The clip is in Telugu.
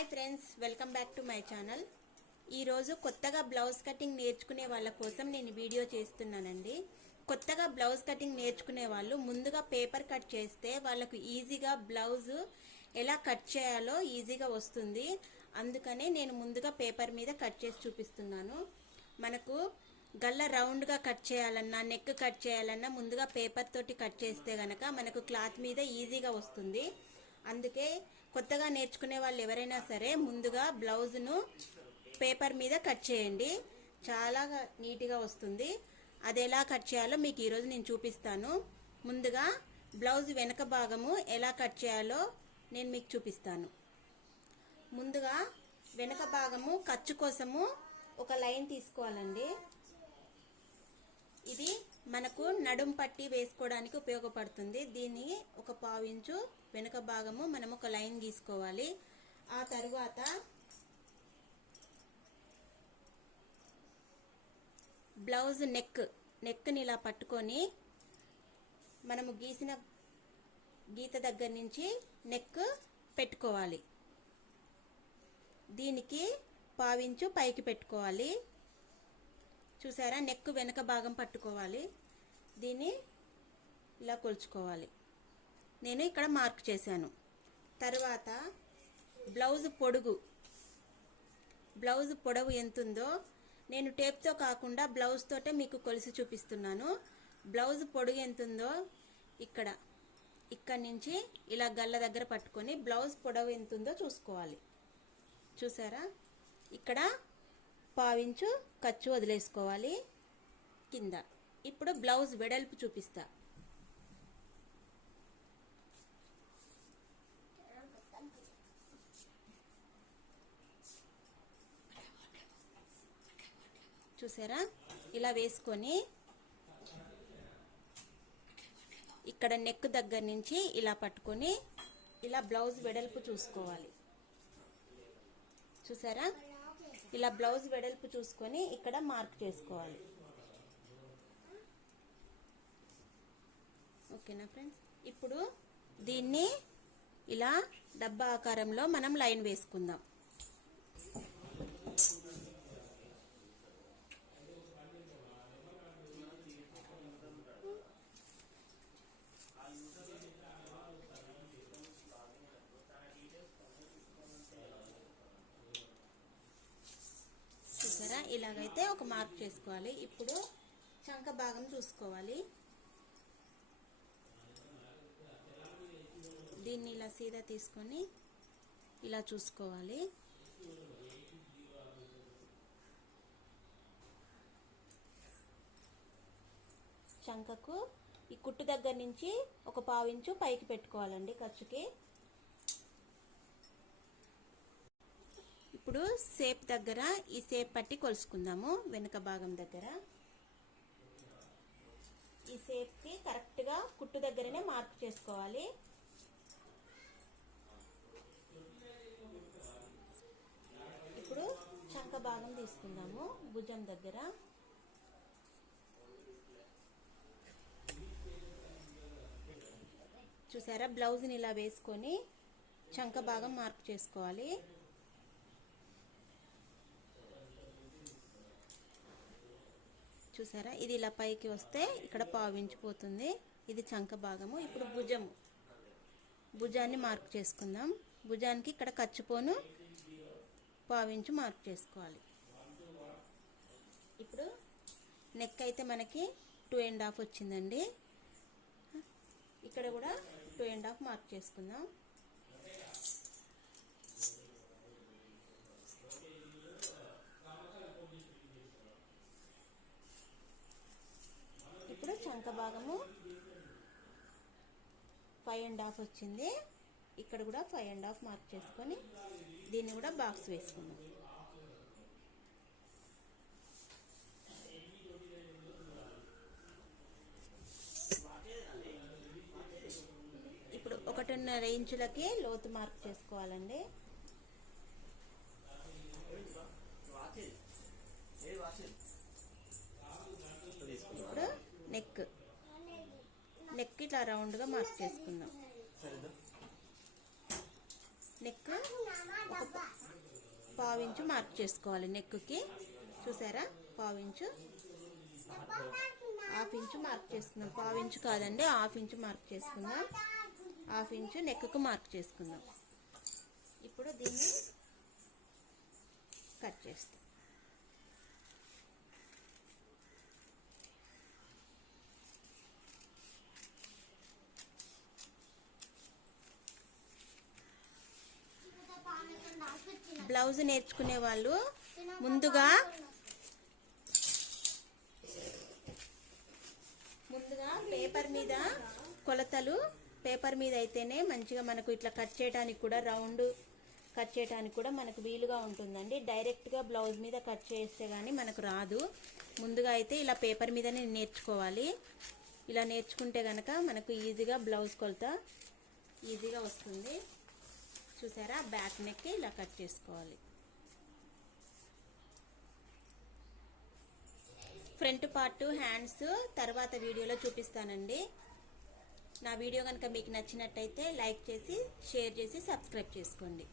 Hi friends, welcome back to my channel. ఈరోజు కొత్తగా బ్లౌజ్ కటింగ్ నేర్చుకునే వాళ్ళ కోసం నేను వీడియో చేస్తున్నానండి. కొత్తగా బ్లౌజ్ కటింగ్ నేర్చుకునే వాళ్ళు ముందుగా పేపర్ కట్ చేస్తే వాళ్ళకు ఈజీగా బ్లౌజ్ ఎలా కట్ చేయాలో ఈజీగా వస్తుంది. అందుకనే నేను ముందుగా పేపర్ మీద కట్ చేసి చూపిస్తున్నాను. మనకు గల్ల రౌండ్గా కట్ చేయాలన్నా, నెక్ కట్ చేయాలన్నా ముందుగా పేపర్ తోటి కట్ చేస్తే గనక మనకు క్లాత్ మీద ఈజీగా వస్తుంది. అందుకే కొత్తగా నేర్చుకునే వాళ్ళు ఎవరైనా సరే ముందుగా బ్లౌజ్ను పేపర్ మీద కట్ చేయండి. చాలా నీట్గా వస్తుంది. అది ఎలా కట్ చేయాలో మీకు ఈరోజు నేను చూపిస్తాను. ముందుగా బ్లౌజ్ వెనక భాగము ఎలా కట్ చేయాలో నేను మీకు చూపిస్తాను. ముందుగా వెనక భాగము ఖర్చు కోసము ఒక లైన్ తీసుకోవాలండి. ఇది మనకు నడుం పట్టి వేసుకోవడానికి ఉపయోగపడుతుంది. దీన్ని ఒక పావు ఇంచు వెనుక భాగము మనం ఒక లైన్ గీసుకోవాలి. ఆ తరువాత బ్లౌజ్ నెక్ని ఇలా పట్టుకొని మనము గీసిన గీత దగ్గర నుంచి నెక్ పెట్టుకోవాలి. దీనికి పావించు పైకి పెట్టుకోవాలి. చూసారా, నెక్ వెనక భాగం పట్టుకోవాలి. దీన్ని ఇలా కొలుచుకోవాలి. నేను ఇక్కడ మార్క్ చేశాను. తర్వాత బ్లౌజ్ పొడవు ఎంతుందో నేను టేప్తో కాకుండా బ్లౌజ్ తోటే మీకు కొలిసి చూపిస్తున్నాను. బ్లౌజ్ పొడుగు ఎంతుందో ఇక్కడి నుంచి ఇలా గల్ల దగ్గర పట్టుకొని బ్లౌజ్ పొడవు ఎంతుందో చూసుకోవాలి. చూసారా, ఇక్కడ పావించు ఖర్చు వదిలేసుకోవాలి కింద. ఇప్పుడు బ్లౌజ్ వెడల్పు చూపిస్తా. చూసారా, ఇలా వేసుకొని ఇక్కడ నెక్ దగ్గర నుంచి ఇలా పట్టుకొని ఇలా బ్లౌజ్ వెడల్పు చూసుకోవాలి. చూసారా, ఇలా బ్లౌజ్ వెడల్పు చూసుకొని ఇక్కడ మార్క్ చేసుకోవాలి. ఓకేనా ఫ్రెండ్స్? ఇప్పుడు దీన్ని ఇలా డబ్బా ఆకారంలో మనం లైన్ వేసుకుందాం. ఇలాగైతే ఒక మార్క్ చేసుకోవాలి. ఇప్పుడు చంక భాగం చూసుకోవాలి. దీన్ని ఇలా సీదా తీసుకొని ఇలా చూసుకోవాలి. చంకకు ఈ కుట్టు దగ్గర నుంచి ఒక పావు ఇంచు పైకి పెట్టుకోవాలండి ఖర్చుకి. ఇప్పుడు షేప్ దగ్గర ఈ షేప్ పట్టి కొలుసుకుందాము. వెనుక భాగం దగ్గర ఈ షేప్కి కరెక్ట్గా కుట్టు దగ్గరనే మార్క్ చేసుకోవాలి. ఇప్పుడు చంక భాగం తీసుకుందాము. భుజం దగ్గర చూసారా, బ్లౌజ్ని ఇలా వేసుకొని చంక భాగం మార్క్ చేసుకోవాలి. చూసారా, ఇది ఇలా పైకి వస్తే ఇక్కడ పావించిపోతుంది. ఇది చంక భాగము. ఇప్పుడు భుజాన్ని మార్క్ చేసుకుందాం. భుజానికి ఇక్కడ ఖర్చుపోను పావించు మార్క్ చేసుకోవాలి. ఇప్పుడు నెక్ అయితే మనకి 2.5 వచ్చిందండి. ఇక్కడ కూడా 2.5 మార్క్ చేసుకుందాం. ఇప్పుడు చంక భాగము 5.5 వచ్చింది. ఇక్కడ కూడా 5.5 మార్క్ చేసుకొని దీన్ని కూడా బాక్స్ వేసుకుందాం. ఇప్పుడు 1.5 ఇంచులకి లోతు మార్క్ చేసుకోవాలండి. ఇప్పుడు నెక్ ఇట్లా రౌండ్గా మార్క్ చేసుకుందాం. నెక్ ఒక పావించు మార్క్ చేసుకోవాలి. నెక్కి చూసారా, పావించు, హాఫ్ ఇంచు మార్క్ చేసుకుందాం. పావించు కాదండి, హాఫ్ ఇంచు మార్క్ చేసుకుందాం. హాఫ్ ఇంచు నెక్కు మార్క్ చేసుకుందాం. ఇప్పుడు దీన్ని కట్ చేస్తాం. బ్లౌజ్ నేర్చుకునే వాళ్ళు ముందుగా పేపర్ మీద కొలతలు, పేపర్ మీద అయితేనే మంచిగా మనకు ఇట్లా కట్ చేయడానికి కూడా, రౌండ్ కట్ చేయడానికి కూడా మనకు వీలుగా ఉంటుందండి. డైరెక్ట్గా బ్లౌజ్ మీద కట్ చేస్తే కానీ మనకు రాదు. ముందుగా అయితే ఇలా పేపర్ మీదనే నేర్చుకోవాలి. ఇలా నేర్చుకుంటే కనుక మనకు ఈజీగా బ్లౌజ్ కొలత ఈజీగా వస్తుంది. చూసారా, బ్యాక్ నెక్ ఇలా కట్ చేసుకోవాలి. ఫ్రంట్ పార్ట్, హ్యాండ్స్ తర్వాత వీడియోలో చూపిస్తానండి. నా వీడియో కనుక మీకు నచ్చినట్టయితే లైక్ చేసి, షేర్ చేసి, సబ్స్క్రైబ్ చేసుకోండి.